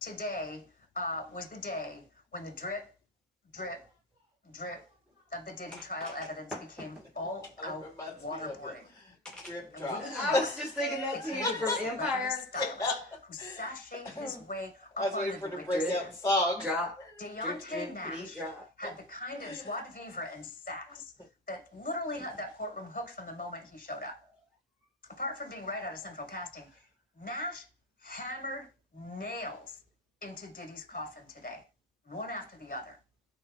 today was the day when the drip, drip, drip of the Diddy trial evidence became all-out waterboarding. Drip drop. I was just thinking that too from Empire. Who sashayed his way I was up waiting onto for the to break witness out the song. Drop. Deontay Nash had the kind of joie de vivre and sass that literally had that courtroom hooked from the moment he showed up. Apart from being right out of central casting, Nash hammered nails into Diddy's coffin today, one after the other,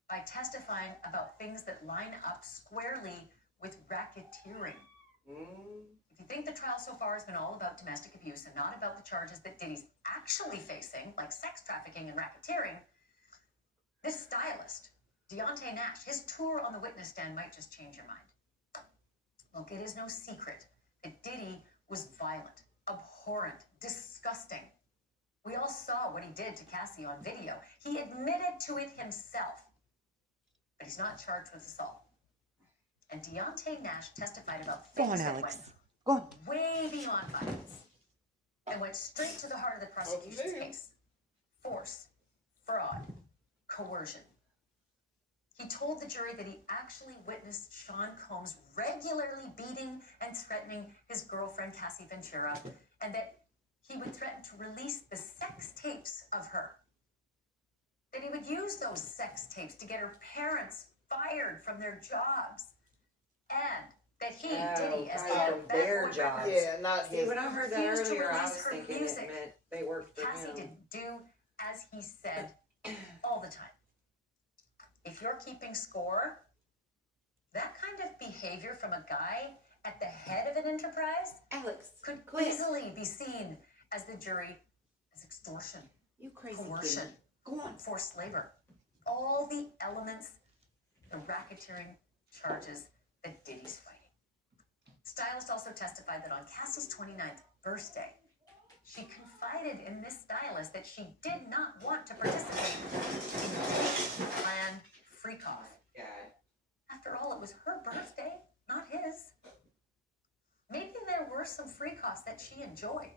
by testifying about things that line up squarely with racketeering. If you think the trial so far has been all about domestic abuse and not about the charges that Diddy's actually facing, like sex trafficking and racketeering, this stylist, Deontay Nash, his tour on the witness stand might just change your mind. Look, it is no secret that Diddy was violent, abhorrent, disgusting. We all saw what he did to Cassie on video. He admitted to it himself, but he's not charged with assault. And Deontay Nash testified about things that went way beyond violence and went straight to the heart of the prosecution's case: force, fraud, coercion. He told the jury that he actually witnessed Sean Combs regularly beating and threatening his girlfriend, Cassie Ventura, and that he would threaten to release the sex tapes of her. That he would use those sex tapes to get her parents fired from their jobs. And that he, Diddy, as the head of their jobs. Yeah, not his. When I heard that earlier, I was thinking it meant they worked for Cassie him. didn't do as he said all the time. If you're keeping score, that kind of behavior from a guy at the head of an enterprise could easily be seen as the jury as extortion, coercion, forced labor, all the elements, the racketeering charges that Diddy's fighting. Stylist also testified that on Cassie's 29th birthday, she confided in this stylist that she did not want to participate in Diddy's planned freak-off. After all, it was her birthday, not his. Maybe there were some freak-offs that she enjoyed,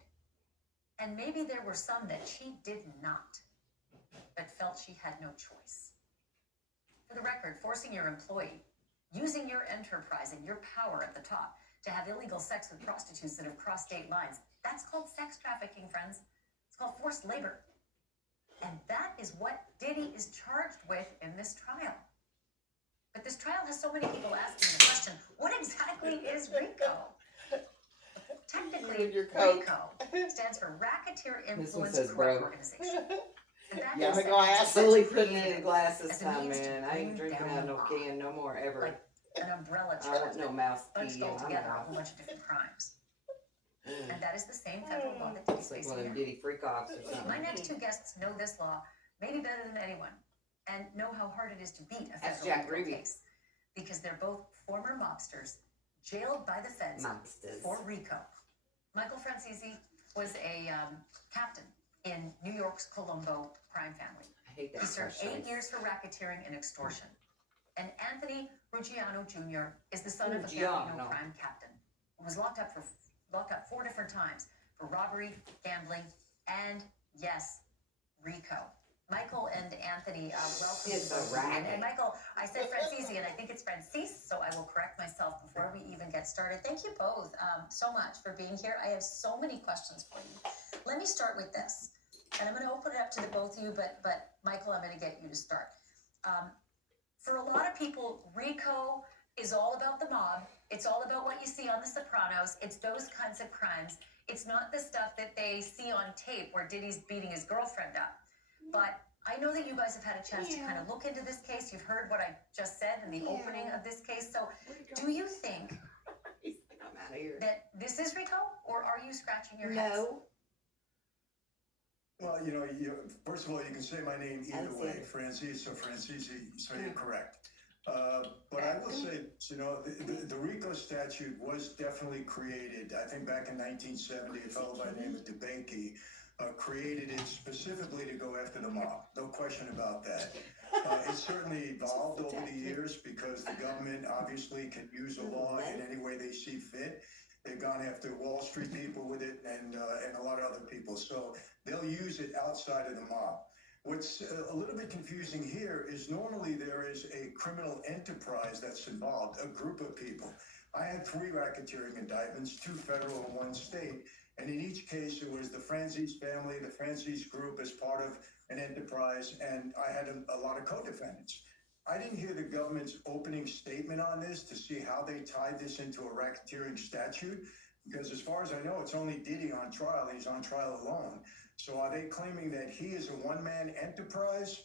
and maybe there were some that she did not, but felt she had no choice. For the record, forcing your employee, using your enterprise and your power at the top to have illegal sex with prostitutes that have crossed state lines, that's called sex trafficking, friends. It's called forced labor. And that is what Diddy is charged with in this trial. But this trial has so many people asking the question, what exactly is RICO? Technically, RICO stands for Racketeer Influence Corrupt Organization. Yeah, I'm gonna ask. Fully putting it in glass this time, man. I ain't drinking out of no can no more ever. Like an umbrella I want no mouse bunched pee all in my together a mouth. whole bunch of different crimes. And that is the same federal law that Diddy's It's like facing one of them now. Diddy freak-offs or something. My next two guests know this law maybe better than anyone and know how hard it is to beat a federal legal case because they're both former mobsters jailed by the feds for RICO. Michael Francisi was a captain in New York's Colombo crime family. I hate that. He served 8 years for racketeering and extortion. And Anthony Ruggiano Jr. is the son of a Filipino crime captain who was locked up 4 different times for robbery, gambling, and yes, RICO. Michael and Anthony, welcome. It's a racket. And Michael, I said Francisi, and I think it's Francis, so I will correct myself before we even get started. Thank you both so much for being here. I have so many questions for you. Let me start with this, and I'm going to open it up to the both of you, but Michael, I'm going to get you to start. For a lot of people, RICO is all about the mob. It's all about what you see on The Sopranos. It's those kinds of crimes. It's not the stuff that they see on tape where Diddy's beating his girlfriend up. But I know that you guys have had a chance to kind of look into this case. You've heard what I just said in the opening of this case. So do you think that this is RICO, or are you scratching your head? No. Well, first of all, you can say my name either way, Francis or Francisi, so you're correct. But I will say, the RICO statute was definitely created, I think back in 1970, a fellow by the name of DeBakey created it specifically to go after the mob. No question about that. It certainly evolved over the years because the government obviously can use a law in any way they see fit. They they've gone after Wall Street people with it and a lot of other people. So they'll use it outside of the mob. What's a little bit confusing here is normally there is a criminal enterprise that's involved, a group of people. I had 3 racketeering indictments, 2 federal and 1 state. And in each case, it was the Franzese family, the Franzese group as part of an enterprise, and I had a lot of co-defendants. I didn't hear the government's opening statement on this to see how they tied this into a racketeering statute, because as far as I know, it's only Diddy on trial. He's on trial alone. So are they claiming that he is a one-man enterprise?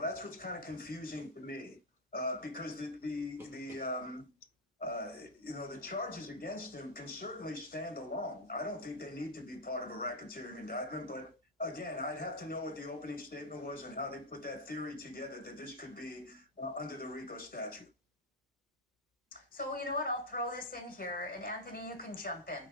That's what's kind of confusing to me, because the charges against him can certainly stand alone. I don't think they need to be part of a racketeering indictment, but again, I'd have to know what the opening statement was and how they put that theory together that this could be under the RICO statute. So you know what? I'll throw this in here, and Anthony, you can jump in.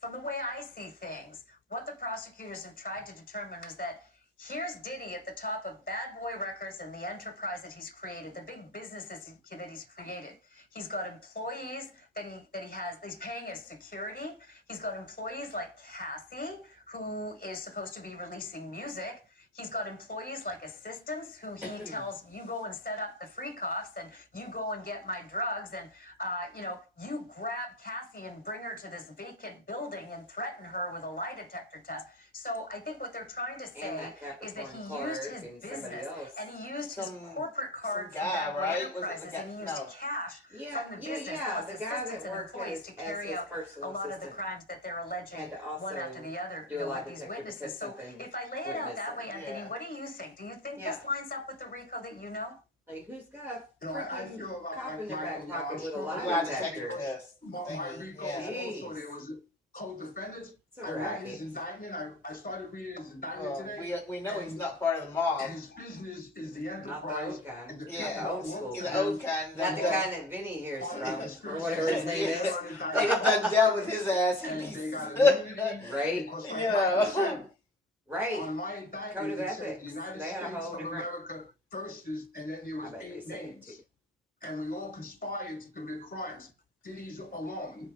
From the way I see things, what the prosecutors have tried to determine is that here's Diddy at the top of Bad Boy Records and the enterprise that he's created, the big businesses that he's created. He's got employees that he has. He's paying as security. He's got employees like Cassie, who is supposed to be releasing music. He's got employees like assistants who he tells, you go and set up the free coughs and you go and get my drugs. And, you grab Cassie and bring her to this vacant building and threaten her with a lie detector test. So I think what they're trying to say is that he used his business and he used his corporate card from Bad Boy Enterprises and he used cash from the business plus assistants and employees to carry out a lot of the crimes that they're alleging one after the other with these witnesses. So if I lay it out that way, Anthony, what do you think? Do you think this lines up with the RICO that you know? Like, who's got a I freaking feel like cop in their back pocket with a Lie lie detector detector? test. my RICO also, there was co-defendants. It's a I read racket. his indictment. I started reading his indictment today. We know he's not part of the mob. And his business is the Not the enterprise. old kind. And the Yeah, people old who school. work He's for the them old kind. Not the kind that Vinny hears are from, the or conspiracy whatever his name is. They done dealt with his ass. And they got immunity. Right? Because like Yeah. Michael said, Right. on my Code indictment, of it said ethics. the United They had a States whole of different- America first is, and then there I was bet they 8 said it names. too. And we all conspired to commit crimes. Diddy's alone.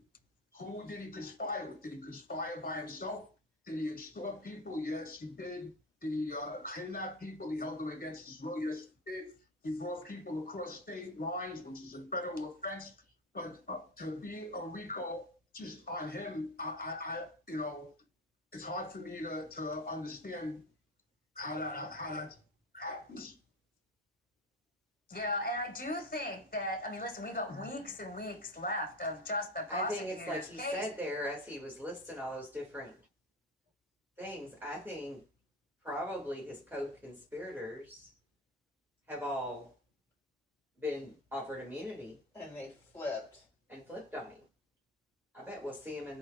Who did he conspire with? Did he conspire by himself? Did he extort people? Yes, he did. Did he kidnap people? He held them against his will? Yes, he did. He brought people across state lines, which is a federal offense. But to be a RICO just on him, it's hard for me to understand how that happens. Yeah, and I do think that, listen, we got weeks and weeks left of just the I think it's like prosecutor's he case. said there as he was listing all those different things. I think probably his co-conspirators have all been offered immunity And they flipped. and flipped on him. I bet we'll see him in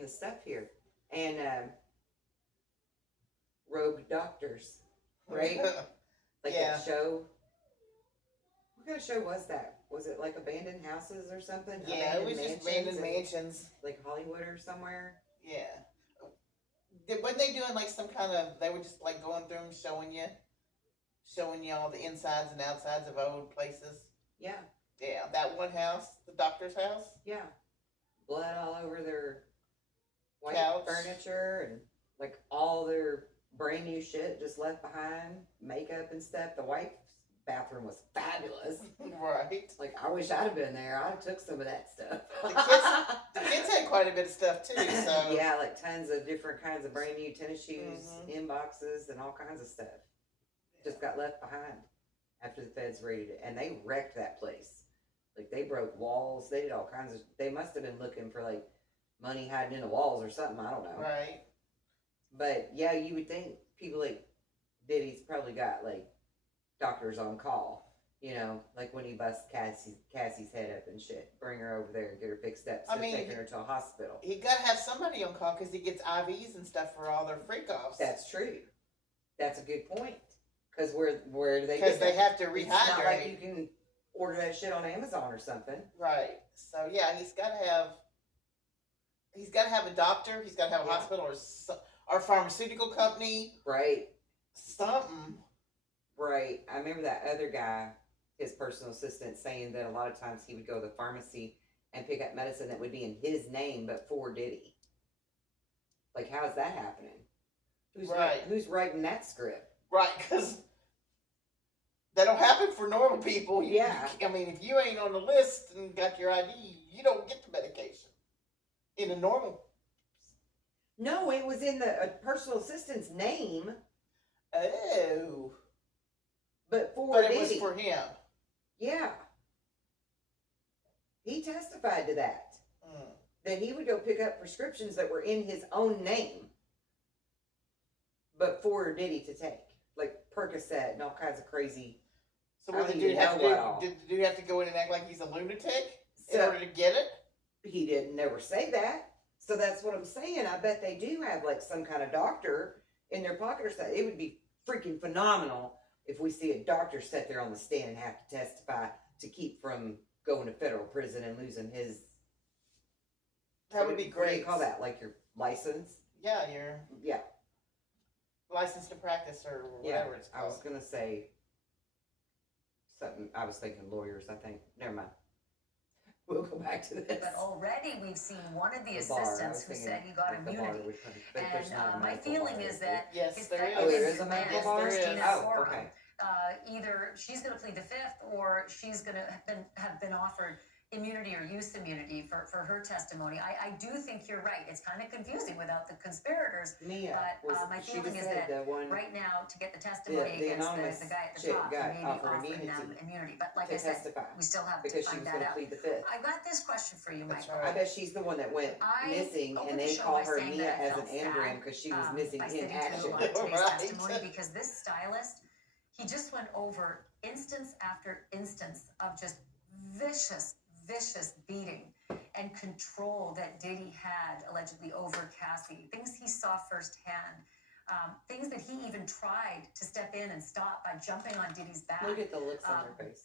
the stuff here. And rogue doctors, right? Like Yeah. that show. What kind of show was that? Was it like abandoned houses or something? Yeah, it was just abandoned in, mansions. like Hollywood or somewhere. Yeah. Weren't they doing like some kind of? They were just like going through them, showing you all the insides and outsides of old places. Yeah, Yeah, that one house, the doctor's house. yeah. Blood all over their white Couch. furniture and like all their brand new shit just left behind, makeup and stuff. The wife's bathroom was fabulous. Right. Like I wish I'd have been there. I'd have took some of that stuff. The kids had quite a bit of stuff too. So Yeah, like tons of different kinds of brand new tennis shoes, Mhm. inboxes, and all kinds of stuff. Just got left behind after the feds raided it, and they wrecked that place. Like they broke walls, they did all kinds of. They must have been looking for like money hiding in the walls or something. I don't know. Right. But yeah, you would think people like Diddy's probably got like doctors on call. You know, like when he busts Cassie's head up and shit, bring her over there and get her fixed up. So taking her to a hospital. He got to have somebody on call because he gets IVs and stuff for all their freak offs. That's true. That's a good point. Because where do they? Because get they that? have to It's rehydrate. not like you can order that shit on Amazon or something. Right. So yeah, he's got to have a doctor. He's got to have a Yeah. hospital or pharmaceutical company. Right. Something. Right. I remember that other guy, his personal assistant, saying that a lot of times he would go to the pharmacy and pick up medicine that would be in his name but for Diddy. Like, how's that happening? Who's writing that script? Right, because that don't happen for normal people. Yeah. I mean, if you ain't on the list and got your ID, you don't get the medication in a normal. No, it was in the personal assistant's name. Oh. But for But Diddy. it was for him. Yeah. He testified to that. Mm. That he would go pick up prescriptions that were in his own name, but for Diddy to take. Like Percocet and all kinds of crazy. So what I did don't the dude even have know to what all. do? Did the dude have to go in and act like he's a lunatic in So order to get it? he didn't never say that. So that's what I'm saying. I bet they do have like some kind of doctor in their pocket or something. It would be freaking phenomenal if we see a doctor sit there on the stand and have to testify to keep from going to federal prison and losing his. That would be What do you great. call that? Like your license? Yeah, your Yeah. license to practice or whatever it's I called. was gonna say something. I was thinking lawyers. I think. Never mind. We'll go back to this. But already we've seen one of the The bar, I was assistants who thinking said he got like the bar immunity. would come- but there's And not a my medical feeling bar, is there? that Yes, his there is. Oh, there is a effective medical ban bar? first There in is. a Oh, forum. okay. Either she's going to plead the fifth, or she's going to have been offered immunity or use immunity for her testimony. I do think you're right. It's kind of confusing without the conspirators. Mia But, was. my She feeling just is said that the one Right now, to get the testimony the against anonymous the guy at the chick top, got maybe offered offering them immunity immunity. But like to I said, testify we still have to because she find was that going to out. plead the fifth. I got this question for you, That's Michael. right. I bet she's the one that went I missing, opened and the they show call by her saying Mia that I as an felt anagram sad, because she was missing by in sitting action. through today's Right. testimony, because this stylist, he just went over instance after instance of just vicious beating and control that Diddy had allegedly over Cassie. Things he saw firsthand. Things that he even tried to step in and stop by jumping on Diddy's back. Look at the looks on her face.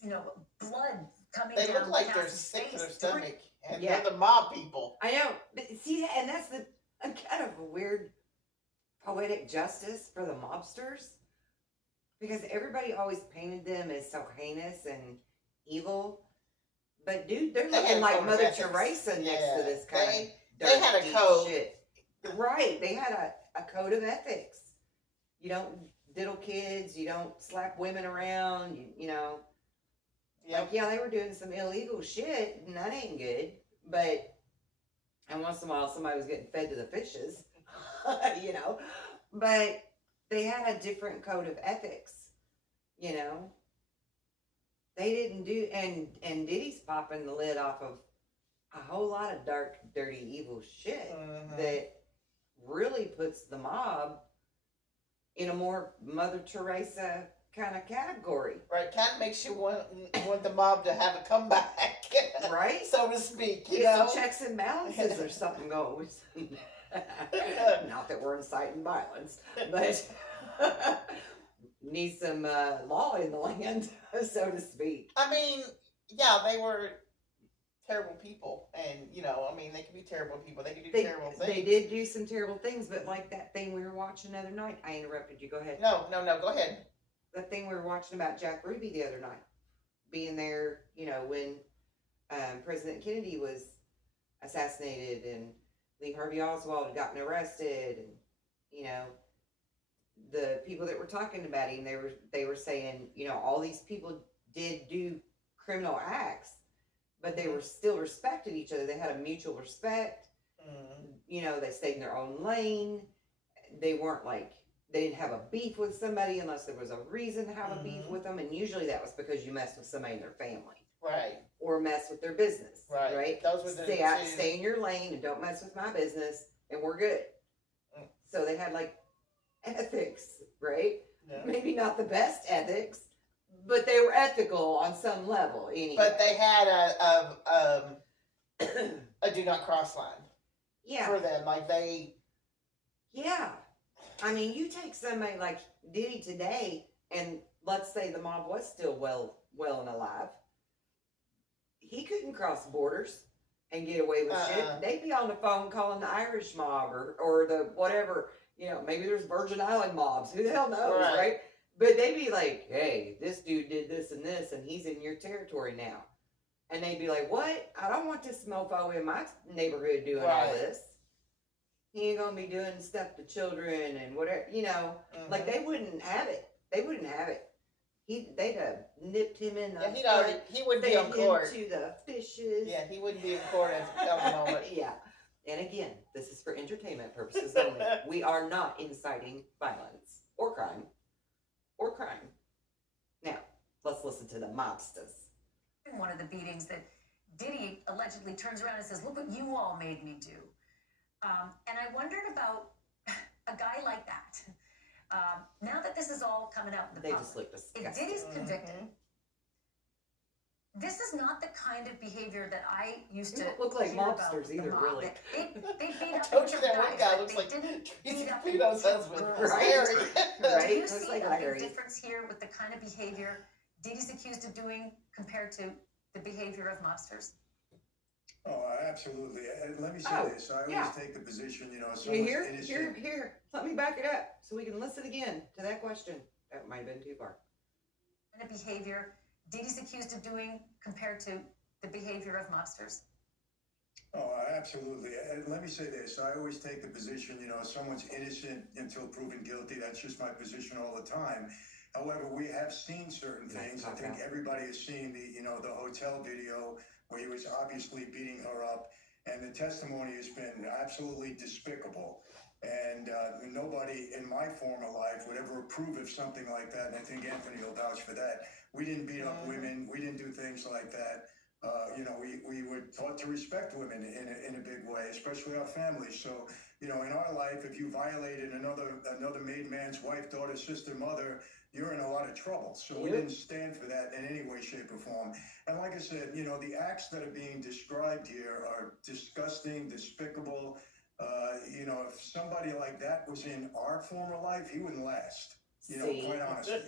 Blood coming They down look like they're Cassie's sick to face. their stomach, and Yeah. they're the mob people. I know. But see, and that's the kind of a weird poetic justice for the mobsters, because everybody always painted them as so heinous and evil. But dude, they're They had looking a like code of Mother ethics. Teresa next Yeah. to this kind They of had a deep code. shit. Right? They had a code of ethics. You don't diddle kids. You don't slap women around. You know. Yep. Like, yeah, they were doing some illegal shit, and that ain't good. But, and once in a while, somebody was getting fed to the fishes, you know. But they had a different code of ethics, you know. They didn't do, and Diddy's popping the lid off of a whole lot of dark, dirty, evil shit Mhm. that really puts the mob in a more Mother Teresa kind of category. Right, kind of makes you want the mob to have a comeback, Right? so to speak. You Get know, some checks and balances or something going. Not that we're inciting violence, but need some law in the land, so to speak. I mean, yeah, they were terrible people, and you know, I mean, they could be terrible people. They could do terrible things. They did do some terrible things, but like that thing we were watching the other night. I interrupted you. Go ahead. No, go ahead. That thing we were watching about Jack Ruby the other night, being there, you know, when President Kennedy was assassinated and Lee Harvey Oswald had gotten arrested, and you know, the people that were talking about him, they were saying, you know, all these people did do criminal acts, but they were still respected each other. They had a mutual respect. You know, they stayed in their own lane. They weren't like, they didn't have a beef with somebody unless there was a reason to have a beef with them, and usually that was because you messed with somebody in their family. Right. Or mess with their business. Right. Right? Those were the Stay out, two. stay in your lane and don't mess with my business, and we're good. Mm. So they had like ethics, right? Yeah. Maybe not the best ethics, but they were ethical on some level anyway. But they had a do not cross line yeah. for them. Like they. Yeah. I mean, you take somebody like Diddy today, and let's say the mob was still well and alive. He couldn't cross borders and get away with shit. They'd be on the phone calling the Irish mob or the whatever, you know, maybe there's Virgin Island mobs. Who the hell knows, right? But they'd be like, hey, this dude did this, and he's in your territory now. And they'd be like, what? I don't want this mofo in my neighborhood doing all Right. this. He ain't gonna be doing stuff to children and whatever, you know. Like, they wouldn't have it. They wouldn't have it. They'd have nipped him in the he wouldn't be fed on him court. to the fishes. Yeah, he wouldn't be in court at the telling moment. Yeah. And again, this is for entertainment purposes only. We are not inciting violence or crime. Now, let's listen to the mobsters. One of the beatings that Diddy allegedly turns around and says, look what you all made me do. And I wondered about a guy like that. Now that this is all coming out in the They public, just look if disgusting. Diddy's convicted, this is not the kind of behavior that I used You to don't look like hear about mobsters the either, mob. really. They beat up Told you the that one guys, guy but looks they like didn't he's beat up Vito's and husband. girls. Right. Scary. Right? Do you Looks see like a Larry. big difference here with the kind of behavior Diddy's accused of doing compared to the behavior of mobsters? Oh, absolutely. And let me say this. I always yeah. take the position, you know, You someone's hear? innocent. Here. Let me back it up so we can listen again to that question. That might have been too far. Kind of behavior Diddy's accused of doing compared to the behavior of mobsters? Oh, absolutely. And let me say this. I always take the position, you know, someone's innocent until proven guilty. That's just my position all the time. However, we have seen certain things. I think everybody has seen the hotel video where he was obviously beating her up, and the testimony has been absolutely despicable. And nobody in my former life would ever approve of something like that. And I think Anthony will vouch for that. We didn't beat up women. We didn't do things like that. We were taught to respect women in a big way, especially our families. So, you know, in our life, if you violated another made man's wife, daughter, sister, mother, you're in a lot of trouble. So we didn't stand for that in any way, shape, or form. And like I said, you know, the acts that are being described here are disgusting, despicable. You know, if somebody like that was in our former life, he wouldn't last. You know, quite honestly.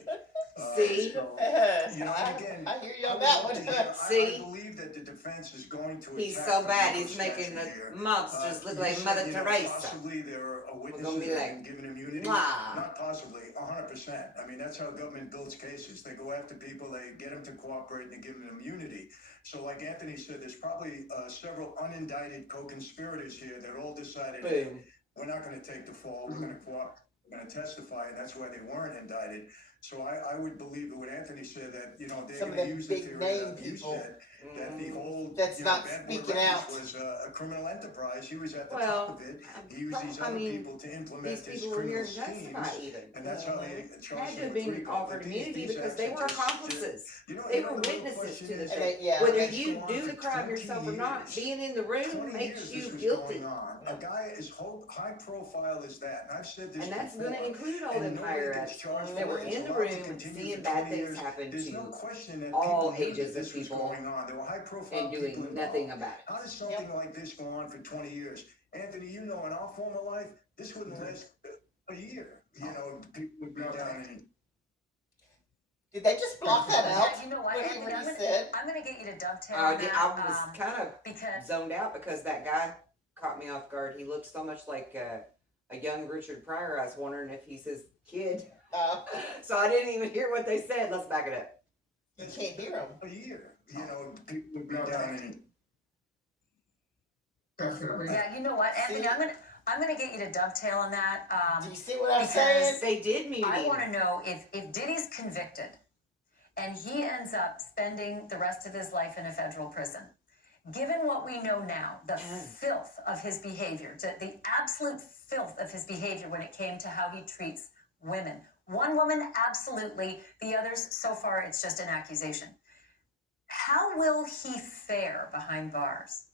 See? You know, and again, I hear you on that one. See? I believe that the defense is going to He's attack so the bad, RICO he's making statute the here. mobsters look You like said, Mother you know, Teresa. Possibly there are gonna witnesses be that like, have been given immunity. blah. Not possibly, 100%. I mean, that's how government builds cases. They go after people, they get them to cooperate, and they give them immunity. So like Anthony said, there's probably several unindicted co-conspirators here that all decided, hey, Boom. we're not going to take the fall, we're going to cooperate. We're going to testify, and that's why they weren't indicted. So I would believe that what Anthony said, that, you know, they're Some of going to the use the big theory name that you people said, that the whole that's not Bad Boy speaking Records out. was a criminal enterprise. He was at the Well, top of it. He used these other people to implement these his people were here criminal to schemes, testify even. and that's how they Had charged to have him with been RICO. offered But immunity these because acts they are were just- accomplices. You know, They you know, were the real witnesses question to the is, thing. Yeah. Whether it's you gone do for the crime 20 yourself or not, years. being in the room 20 makes years you this was guilty. going on. A guy as high profile as that, and I've said this And that's before, going to include all and them nobody higher gets ups charged that for were it. It's in the allowed to room continue seeing for bad 20 things years. happen There's no to question that all people knew ages that of this was people going on. There were high profile and people doing involved. nothing about How it. does something like this go on for 20 years? Anthony, you know, in our former life, this wouldn't last a year. You know, people would be down in. Did they just block that out? Yeah, you know what, What Anthony, he said? I'm gonna get you to dovetail on that. I was kind of because zoned out because that guy caught me off guard. He looked so much like a young Richard Pryor. I was wondering if he's his kid. So I didn't even hear what they said. Let's back it up. You can't hear them. A year. You know, people would be down in. Definitely. yeah, you know what, Anthony, See? I'm gonna get you to dovetail on that. Do you see what I'm because saying? They did mute I him. want to know if Diddy's convicted and he ends up spending the rest of his life in a federal prison. Given what we know now, the filth of his behavior, the absolute filth of his behavior when it came to how he treats women. One woman, absolutely. The others, so far, it's just an accusation. How will he fare behind bars?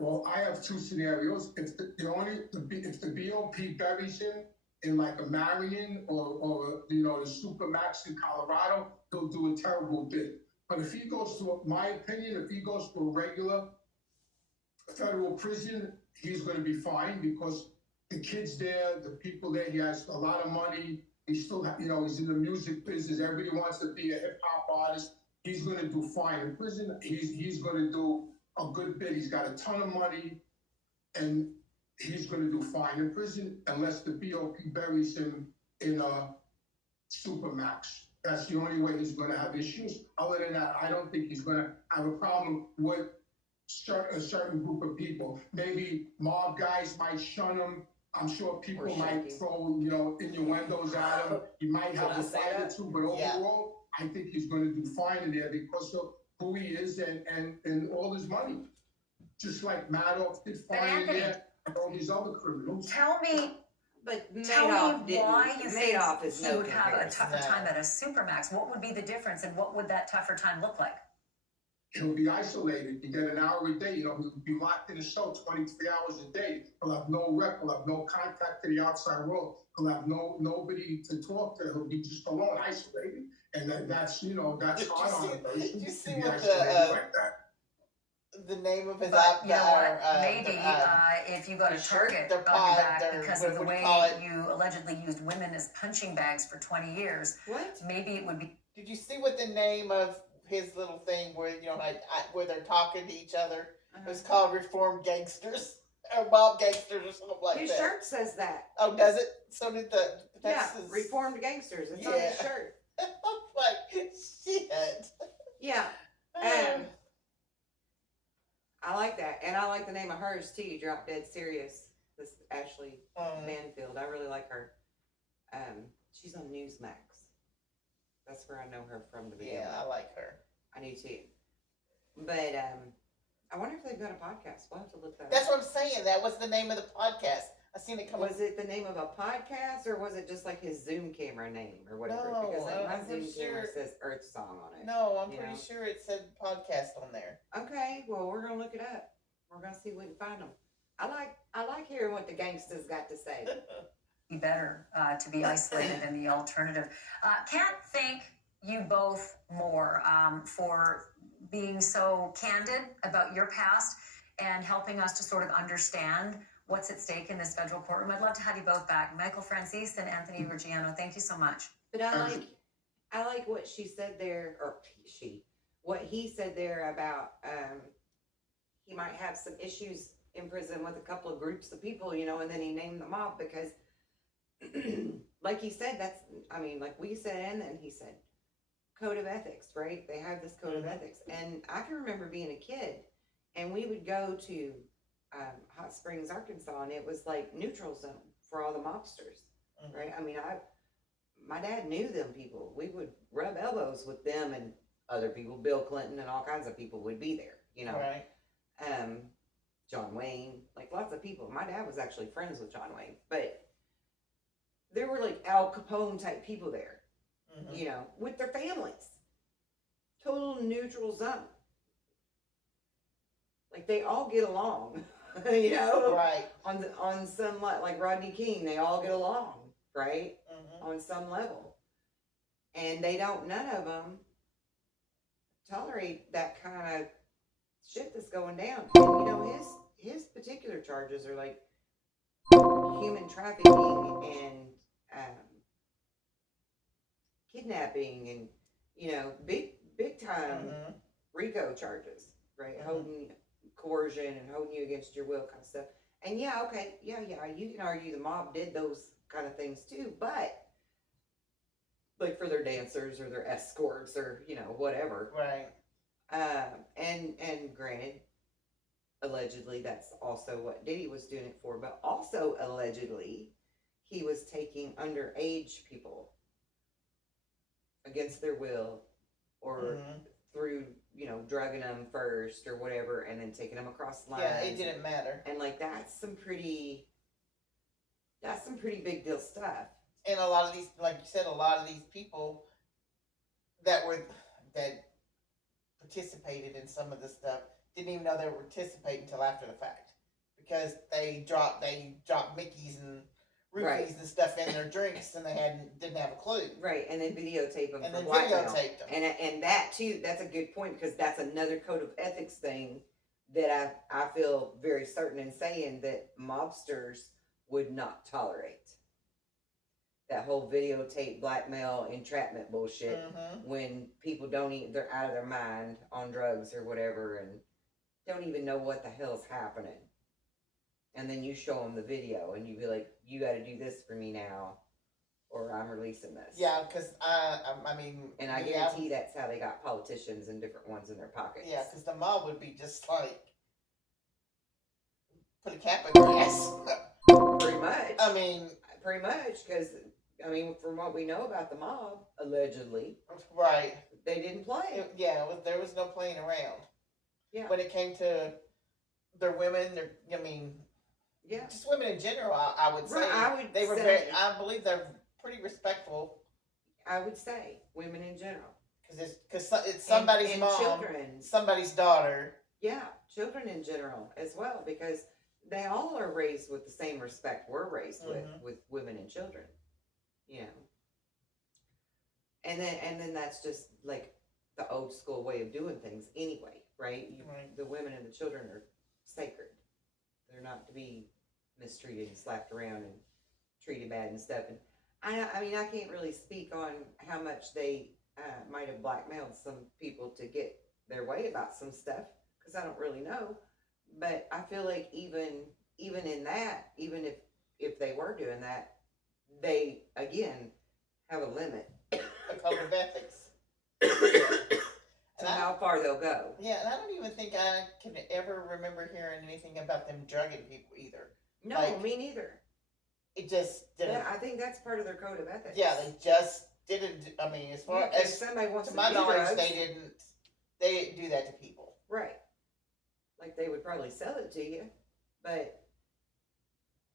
Well, I have two scenarios. If if the BOP buries him in like a Marion or the Supermax in Colorado, he'll do a terrible bid. But if he goes to, my opinion, if he goes to a regular federal prison, he's going to be fine because the kids there, the people there, he has a lot of money. He still, he's in the music business. Everybody wants to be a hip hop artist. He's going to do fine in prison. He's going to do a good bit. He's got a ton of money, and he's going to do fine in prison unless the BOP buries him in a Supermax. That's the only way he's going to have issues. Other than that, I don't think he's going to have a problem with a certain group of people. Maybe mob guys might shun him. I'm sure people might throw, innuendos at him. He might have a fight or two, but overall, I think he's going to do fine in there because of who he is and all his money. Just like Madoff did fine in there and all these other criminals. Tell me But why you think Madoff is he no would have a comparison. tougher time at a supermax. What would be the difference, and what would that tougher time look like? He'll be isolated. You get an hour a day. He'll be locked in a cell 23 hours a day. He'll have no rep. He'll have no contact to the outside world. He'll have nobody to talk to. He'll be just alone, isolated. And that's hard on a person. Did you see to be what isolated like that. the name of his But you know what? maybe If you go to the shirt, Target their on pod, your back their- because what of the do you way call it? you allegedly used women as punching bags for 20 years, What? maybe it would be. Did you see what the name of his little thing where where they're talking to each other? It was called Reformed Gangsters or Mob Gangsters or something like His that. shirt says that. Oh, does it? So did the Yeah, Reformed Gangsters. It's on his Yeah. shirt. I'm like, shit. Yeah. I like that. And I like the name of hers too, Drop Dead Serious. This Ashley Banfield. I really like her. She's on Newsmax. That's where I know her from to begin with. I like her. I do too. But I wonder if they've got a podcast. We'll have to look that That's up. what I'm saying. That was the name of the podcast. I seen it come up. Was it the name of a podcast, or was it just like his Zoom camera name or whatever? No, because like my I'm Zoom pretty camera sure- says Earth Song on it. No, I'm You pretty know? sure it said podcast on there. Okay, well we're gonna look it up. We're gonna see if we can find them. I like hearing what the gangsters got to say. Be better to be isolated than the alternative. Can't thank you both more for being so candid about your past and helping us to sort of understand what's at stake in this federal courtroom. I'd love to have you both back. Michael Francis and Anthony Reggiano, thank you so much. But I like what she said there, or what he said there about he might have some issues in prison with a couple of groups of people, and then he named them off because, like he said, like we said, and then he said, code of ethics, right? They have this code of ethics. And I can remember being a kid, and we would go to Hot Springs, Arkansas, and it was like neutral zone for all the mobsters, right? I mean, my dad knew them people. We would rub elbows with them and other people. Bill Clinton and all kinds of people would be there, Right. John Wayne, like lots of people. My dad was actually friends with John Wayne, but there were like Al Capone type people there, with their families. Total neutral zone. Like they all get along, Right. On some like Rodney King, they all get along, right? On some level, and none of them tolerate that kind of shit that's going down. And, his particular charges are like human trafficking and kidnapping and big time RICO charges, right? Holding coercion and holding you against your will kind of stuff. And you can argue the mob did those kind of things too, but like for their dancers or their escorts or whatever. Right. And granted, allegedly that's also what Diddy was doing it for, but also allegedly he was taking underage people against their will or through drugging them first or whatever and then taking them across the line. Yeah, it didn't matter. And like that's some pretty big deal stuff. And a lot of these, like you said, a lot of these people that participated in some of the stuff didn't even know they were participating until after the fact, because they dropped Mickeys and roofies and stuff in their drinks, and they didn't have a clue. Right, and then videotape them and for then blackmail. videotaped them. And that too, that's a good point, because that's another code of ethics thing that I feel very certain in saying that mobsters would not tolerate. That whole videotape blackmail entrapment bullshit when people they're out of their mind on drugs or whatever and don't even know what the hell's happening. And then you show them the video and you be like, you got to do this for me now. or I'm releasing this. Yeah, because I mean, And I guarantee that's how they got politicians and different ones in their pockets. Yeah, because the mob would be just like put a cap in their ass. Pretty much. I mean, pretty much, because I mean, from what we know about the mob, allegedly, right? They didn't play. There was no playing around. Yeah. When it came to their women, just women in general, I would say I believe they're pretty respectful. I would say women in general, because it's somebody's and mom, children, somebody's daughter. Yeah, children in general as well, because they all are raised with the same respect we're raised with women and children, you know. And then that's just like the old school way of doing things anyway, right? The women and the children are sacred. They're not to be mistreated and slapped around and treated bad and stuff. And I mean, I can't really speak on how much they might have blackmailed some people to get their way about some stuff, because I don't really know. But I feel like even in that, even if they were doing that, they again have a limit, a code of ethics. to how far they'll go. Yeah, and I don't even think I can ever remember hearing anything about them drugging people either. No, me neither. It just didn't. Yeah, I think that's part of their code of ethics. Yeah, they just didn't. I mean, as far as somebody wants to my do knowledge, drugs, they didn't do that to people. Right. Like they would probably sell it to you, but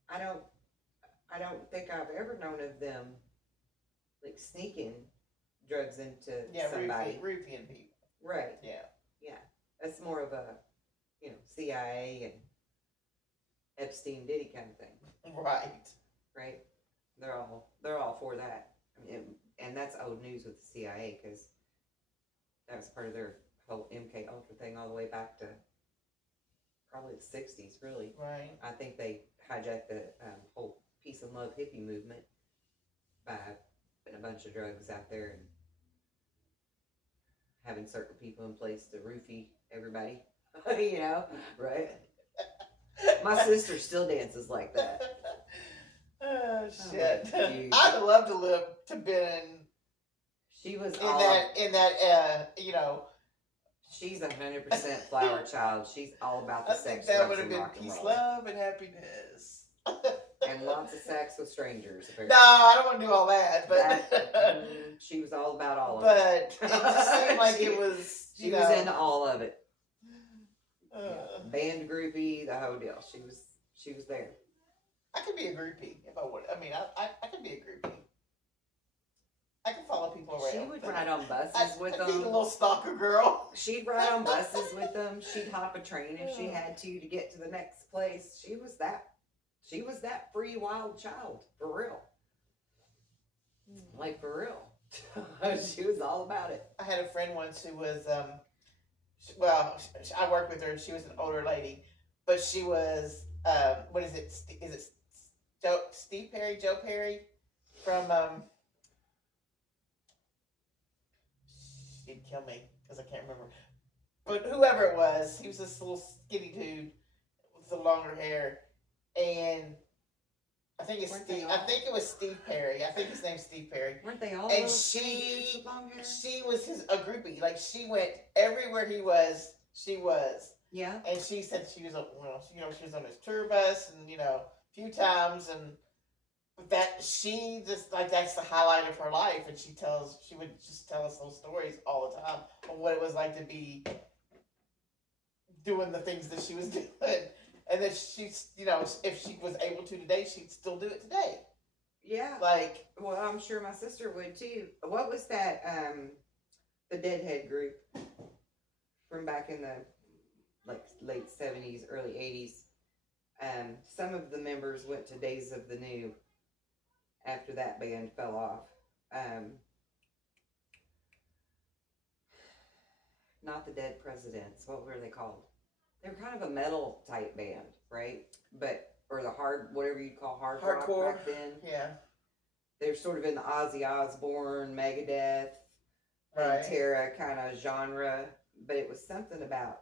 I don't think I've ever known of them like sneaking drugs into somebody. Roofing people. Right. Yeah. Yeah. That's more of a, CIA and Epstein Diddy kind of thing. Right. Right. They're all for that. I mean, and that's old news with the CIA, because that was part of their whole MK Ultra thing all the way back to probably the 60s, really. Right. I think they hijacked the whole peace and love hippie movement by putting a bunch of drugs out there and having certain people in place to roofie everybody. Right? My sister still dances like that. Oh shit! Oh, I'd love to live to been. She was in that. She's 100% flower child. She's all about the sex. That would have been peace, love, and happiness. And lots of sex with strangers. Apparently. No, I don't want to do all that. But she was all about all of it. But it just seemed like it was. She was into all of it. Band groupie, the whole deal. She was there. I could be a groupie if I would. I mean, I could be a groupie. I could follow people around. She would ride on buses with them. I'd be a little stalker girl. She'd ride on buses with them. She'd hop a train if she had to get to the next place. She was that free wild child, for real. Like, for real. She was all about it. I had a friend once who was, I worked with her, and she was an older lady, but she was, what is it? Is it Joe Perry from, she'd kill me because I can't remember. But whoever it was, he was this little skinny dude with the longer hair, and I think it was Steve Perry. I think his name's Steve Perry. Weren't they all? And she was a groupie. Like, she went everywhere he was. She was. Yeah. And she said she was she was on his tour bus, and a few times, and that she just that's the highlight of her life. And she would just tell us those stories all the time on what it was like to be doing the things that she was doing. And that she's, if she was able to today, she'd still do it today. Yeah. Like, well, I'm sure my sister would too. What was that, the Deadhead group from back in the, late 70s, early 80s? Some of the members went to Days of the New after that band fell off. Not the Dead Presidents. What were they called? They were kind of a metal type band, right? Or the whatever you'd call hard rock back then. Yeah. They're sort of in the Ozzy Osbourne, Megadeth, Pantera kind of genre, but it was something about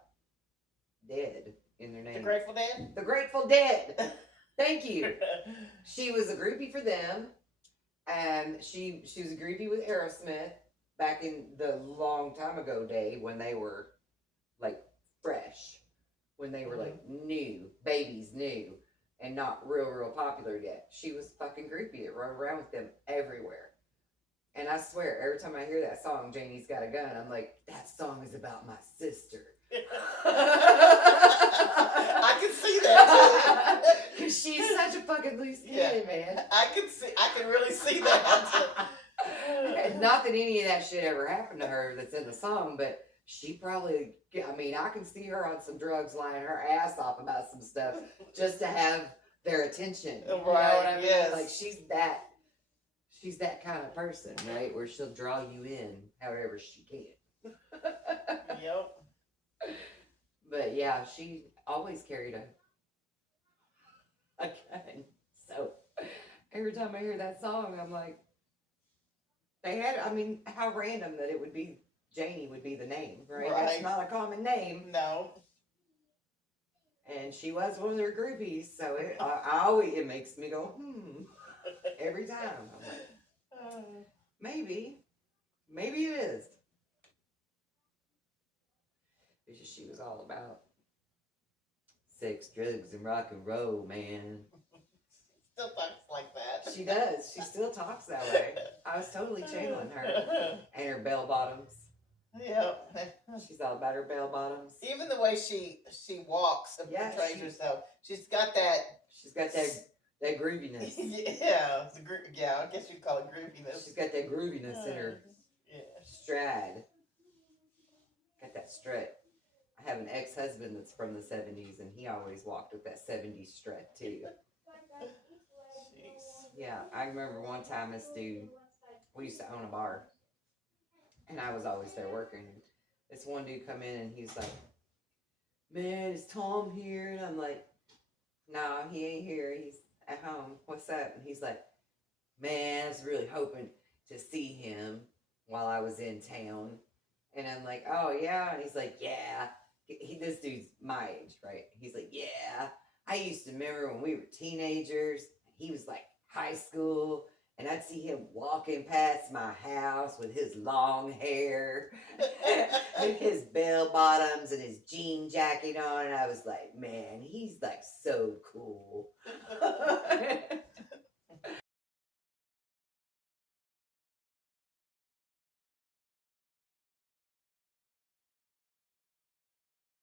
dead in their name. The Grateful Dead? The Grateful Dead. Thank you. She was a groupie for them, And she was a groupie with Aerosmith back in the long time ago day when they were like fresh, when they were like new, babies new, and not real popular yet. She was fucking groupie that rode around with them everywhere. And I swear, every time I hear that song, Janie's Got a Gun, I'm like, that song is about my sister. I can see that too. Because she's such a fucking loose cannon, man. I can really see that. And not that any of that shit ever happened to her that's in the song, but she probably, I mean, I can see her on some drugs lying her ass off about some stuff just to have their attention. You know what I mean? Yes. Like she's that kind of person, right? Where she'll draw you in however she can. Yep. But yeah, she always carried a gun. So every time I hear that song, I'm like, how random that it would be Janie would be the name, right? That's not a common name. No. And she was one of their groupies, so it makes me go, every time. I'm like, maybe it is. It's just she was all about sex, drugs, and rock and roll, man. Still talks like that. She does. She still talks that way. I was totally channeling her and her bell bottoms. Yeah. She's all about her bell bottoms. Even the way she walks and portrays herself, she's got that grooviness. Yeah, I guess you'd call it grooviness. She's got that grooviness in her stride. Got that strut. I have an ex-husband that's from the 70s, and he always walked with that 70s strut, too. Jeez. Yeah, I remember one time this dude, we used to own a bar, and I was always there working. This one dude come in, and he's like, man, is Tom here? And I'm like, no, he ain't here. He's at home. What's up? And he's like, man, I was really hoping to see him while I was in town. And I'm like, oh, yeah? And he's like, yeah. This dude's my age, right? He's like, yeah. I used to remember when we were teenagers. He was like high school. And I'd see him walking past my house with his long hair and his bell bottoms and his jean jacket on. And I was like, man, he's like so cool.